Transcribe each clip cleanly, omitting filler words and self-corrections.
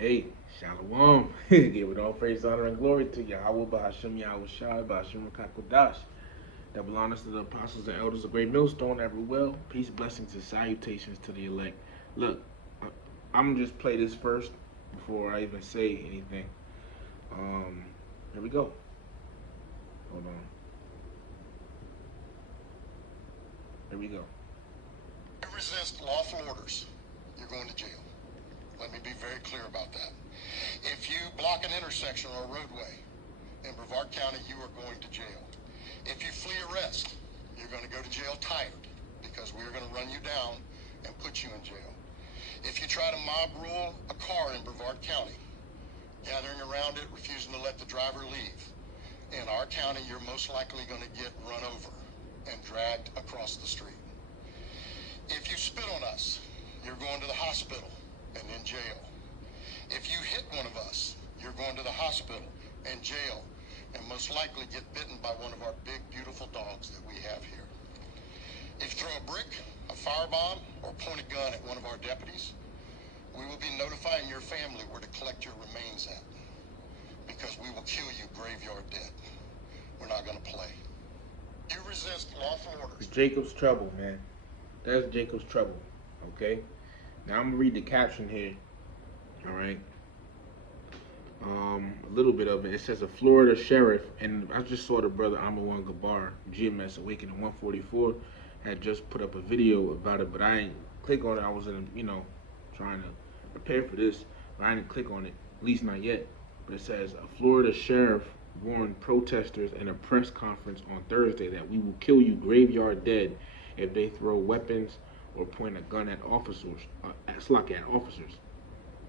Hey, Shalom. Give it all praise, honor, and glory to Yahweh, Bahashim Yahweh Shai, Bahashim Rakakodash. That belongs to the apostles and elders of Great Millstone, ever well. Peace, blessings, and salutations to the elect. Look, I'm gonna just play this first before I even say anything. Um, Here we go. Hold on. Here we go. You resist lawful orders, you're going to jail. Let me be very clear about that. If you block an intersection or a roadway in Brevard County, you are going to jail. If you flee arrest, you're going to go to jail tired because we're going to run you down and put you in jail. If you try to mob rule a car in Brevard County, gathering around it, refusing to let the driver leave, in our county, you're most likely going to get run over and dragged across the street. If you spit on us, you're going to the hospital and in jail. If you hit one of us, you're going to the hospital and jail, and most likely get bitten by one of our big, beautiful dogs that we have here. If you throw a brick, a firebomb, or point a gun at one of our deputies, we will be notifying your family where to collect your remains at, because we will kill you graveyard dead. We're not going to play. You resist lawful orders. It's Jacob's trouble, man. That's Jacob's trouble. Okay? Now I'm gonna read the caption here. All right. A little bit of it. It says a Florida sheriff, and I just saw the brother Amawan Gabar, GMS Awakening 144, had just put up a video about it, but I ain't click on it. I was trying to prepare for this, but I didn't click on it, at least not yet. But it says a Florida sheriff warned protesters in a press conference on Thursday that we will kill you graveyard dead if they throw weapons or point a gun at officers, at officers.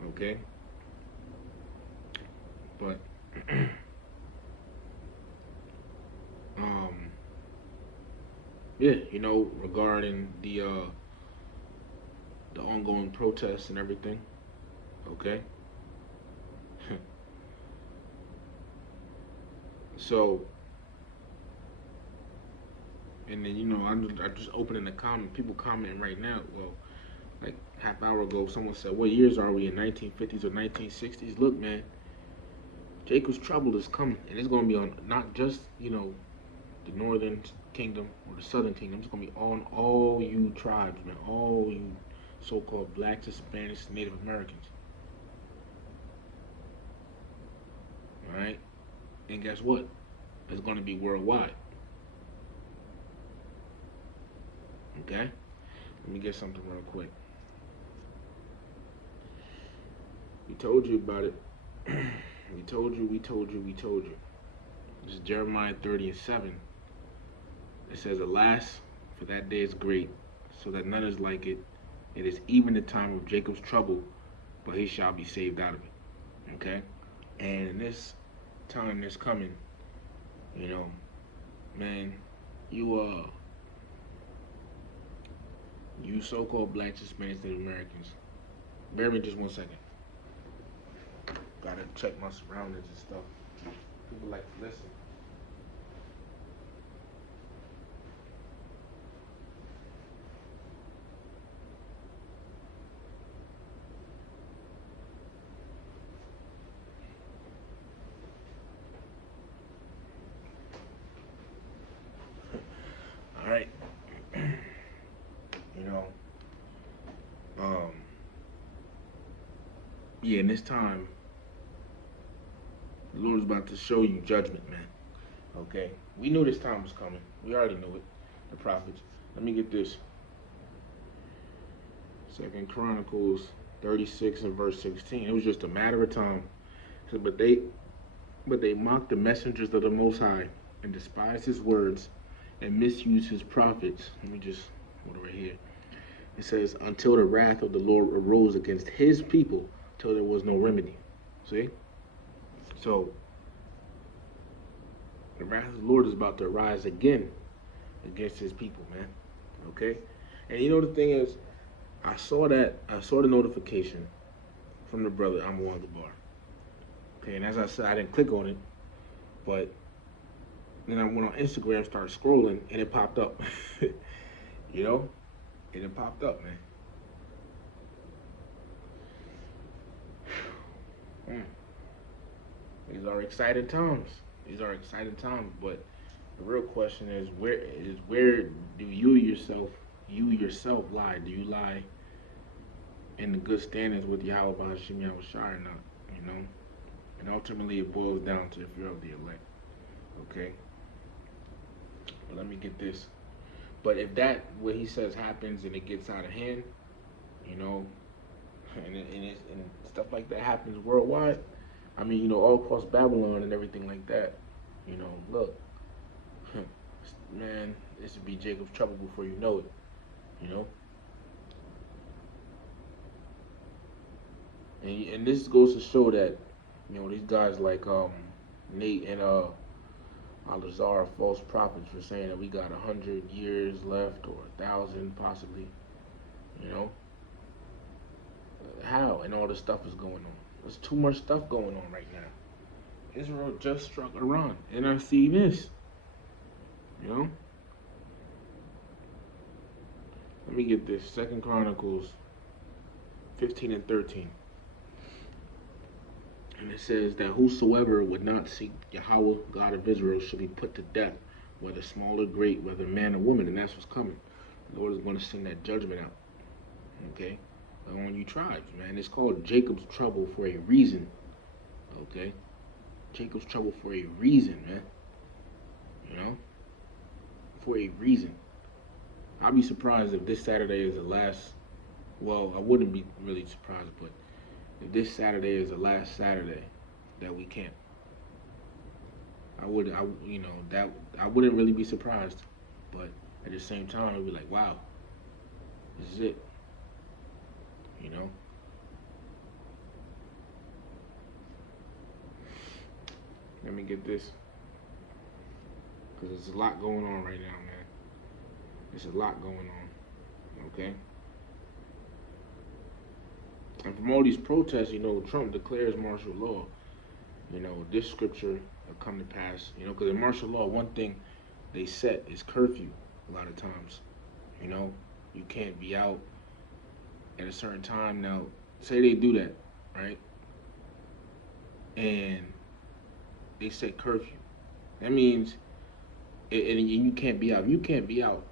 Okay? But yeah, regarding the ongoing protests and everything. Okay? So, and then I'm just opening the comment. People commenting right now. Well, like half hour ago, someone said, "What years are we in? 1950s or 1960s?" Look, man, Jacob's trouble is coming, and it's gonna be on not just the northern kingdom or the southern kingdom. It's gonna be on all you tribes, man, all you so-called blacks, Hispanics, Native Americans. All right, and guess what? It's gonna be worldwide. Okay, let me get something real quick. We told you about it. We told you. This is Jeremiah 30:7. It says, "Alas, for that day is great, so that none is like it. It is even the time of Jacob's trouble, but he shall be saved out of it." Okay? And in this time that's coming, man, you so-called blacks, Hispanics, Native Americans, bear with me just 1 second. Gotta check my surroundings and stuff. People like to listen. All right. you know, yeah, in this time, the Lord is about to show you judgment, man. Okay? We knew this time was coming. We already knew it. The prophets. Let me get this. Second Chronicles 36 and verse 16. It was just a matter of time. So, but they mocked the messengers of the Most High and despised his words and misused his prophets. Let me just hold it right here. It says, until the wrath of the Lord arose against his people, till there was no remedy. See? So, the wrath of the Lord is about to arise again against his people, man. Okay? And the thing is, I saw the notification from the brother Amawan Gabar. Okay, and as I said, I didn't click on it, but then I went on Instagram, started scrolling, and it popped up. And it popped up, man. These are exciting times. These are exciting times. But the real question is where do you yourself lie? Do you lie in the good standings with Yahweh Bahashim Yahweh Shai or not? You know? And ultimately it boils down to if you're of the elect. Okay? But let me get this. But if that what he says happens and it gets out of hand, you know, and stuff like that happens worldwide, I mean, you know, all across Babylon and everything like that, you know, look, man, this would be Jacob's trouble before you know it, you know. And this goes to show that, you know, these guys like Nate and Al-Azhar are false prophets for saying that we got 100 years left or 1,000 possibly, you know. How? And all this stuff is going on. There's too much stuff going on right now. Israel just struck Iran, and I see this, you know. Let me get this. 2 Chronicles 15 and 13. And it says that whosoever would not seek Yahweh, God of Israel, shall be put to death, whether small or great, whether man or woman, and that's what's coming. The Lord is going to send that judgment out. Okay? On you tribes, man. It's called Jacob's trouble for a reason. Okay? Jacob's trouble for a reason, man. You know? For a reason. I'll be surprised if this Saturday is the last. Well, I wouldn't be really surprised, but if this Saturday is the last Saturday that we camp, I wouldn't really be surprised. But at the same time, I'd be like, wow, this is it. You know? Let me get this. Because there's a lot going on right now, man. There's a lot going on. Okay? And from all these protests, you know, Trump declares martial law. You know, this scripture will come to pass. You know, because in martial law, one thing they set is curfew a lot of times. You know? You can't be out at a certain time. Now, say they do that, right? And they set curfew. That means, and you can't be out. If you can't be out,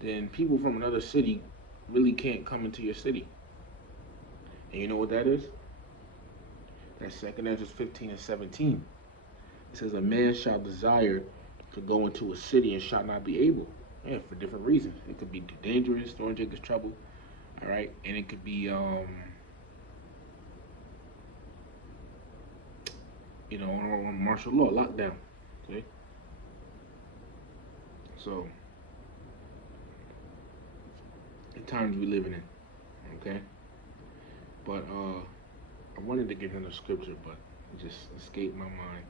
then people from another city really can't come into your city. And you know what that is? That's 2 Ezra 15 and 17. It says, a man shall desire to go into a city and shall not be able. Yeah, for different reasons. It could be dangerous, throwing Jacob's trouble. All right, and it could be, you know, on martial law, lockdown. Okay, so the times we living in. Okay, but I wanted to get into scripture, but it just escaped my mind.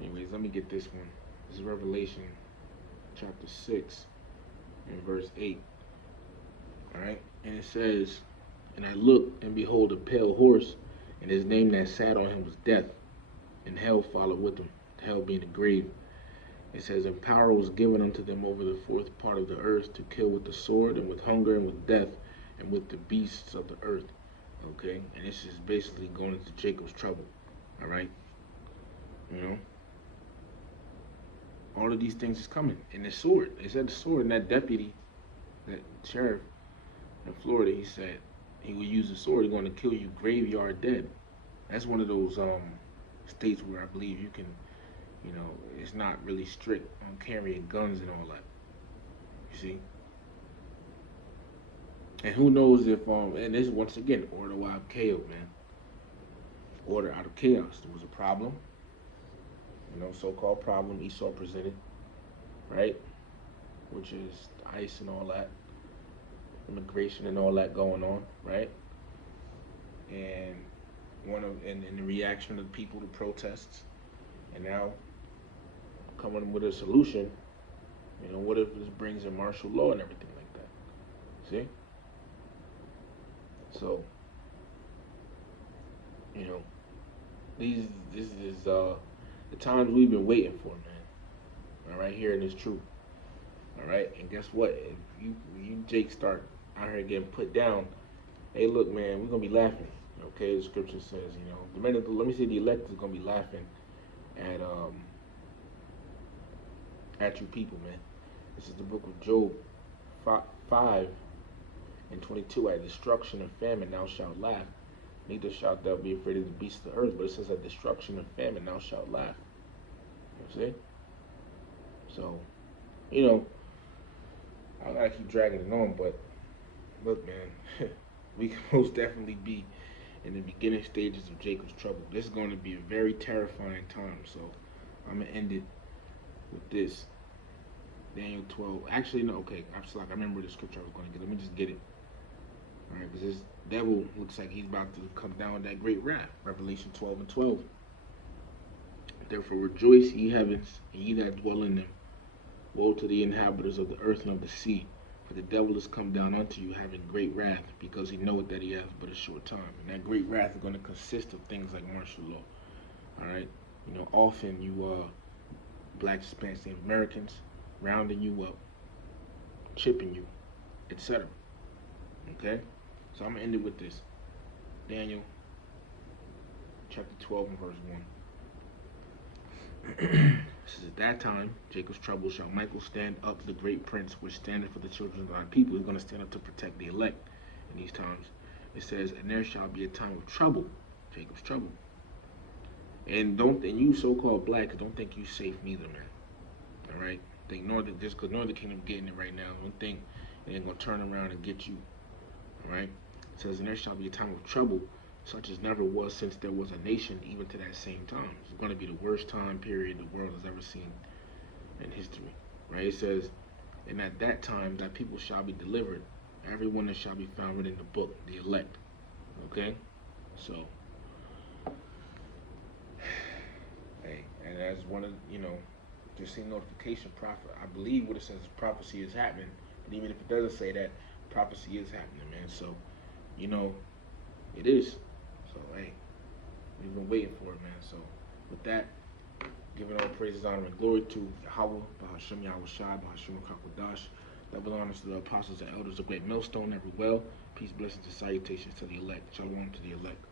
Anyways, let me get this one. This is Revelation chapter 6 and verse 8. Alright, and it says, and I looked, and behold, a pale horse, and his name that sat on him was Death, and hell followed with him, hell being the grave. It says, and power was given unto them over the fourth part of the earth to kill with the sword, and with hunger, and with death, and with the beasts of the earth. Okay, and this is basically going into Jacob's trouble. Alright, you know, all of these things is coming. And the sword, they said the sword, and that deputy, that sheriff in Florida, he said he would use the sword. He's going to kill you graveyard dead. That's one of those states where I believe you can, you know, it's not really strict on carrying guns and all that. You see? And who knows if and this is once again order out chaos, man. Order out of chaos. There was a problem, you know, so-called problem Esau presented, right? Which is ICE and all that. Immigration and all that going on, right? And and the reaction of the people to protests, and now coming with a solution. You know, what if this brings in martial law and everything like that? See? So, you know, this is the times we've been waiting for, man. All right, here it is true. All right, and guess what? If you Jake start out here getting put down, hey, look, man, we're gonna be laughing. Okay, the scripture says, let me say the elect is gonna be laughing at at you people, man. This is the book of Job 5:22. At destruction and famine thou shalt laugh, neither shalt thou be afraid of the beasts of the earth. But it says at destruction and famine thou shalt laugh. You see? So, I gotta keep dragging it on, but look, man, we can most definitely be in the beginning stages of Jacob's trouble. This is going to be a very terrifying time. So I'm gonna end it with this. Daniel 12. Actually, no. Okay, I remember the scripture I was going to get. Let me just get it. All right, because this devil looks like he's about to come down with that great wrath. Revelation 12:12. Therefore rejoice, ye heavens, and ye that dwell in them. Woe to the inhabitants of the earth and of the sea, for the devil is come down unto you, having great wrath, because he knoweth that he hath but a short time. And that great wrath is going to consist of things like martial law. All right, often you Black, Hispanics, and Americans rounding you up, chipping you, etc. Okay, so I'm gonna end it with this. Daniel, chapter 12 and verse 1. This is at that time, Jacob's trouble shall Michael stand up, the great prince, which standeth for the children of thy people. He's going to stand up to protect the elect in these times. It says, and there shall be a time of trouble, Jacob's trouble. And you so-called blacks, don't think you safe neither, man. All right, think just because Northern Kingdom getting it right now, don't think it ain't gonna turn around and get you. All right, it says, and there shall be a time of trouble, such as never was since there was a nation, even to that same time. It's going to be the worst time period the world has ever seen in history, right? It says, and at that time that people shall be delivered, everyone that shall be found written in the book, the elect. Okay, so hey, and as one of just see notification prophet, I believe what it says prophecy is happening, but even if it doesn't say that, prophecy is happening, man. So it is. So, hey, we've been waiting for it, man. So, with that, giving all praises, honor, and glory to Yahweh, Bahashem Yahweh Shai, Bahashem Kakwadash. Double honors to the apostles and elders of Great Millstone, every well. Peace, blessings, and salutations to the elect. Shalom to the elect.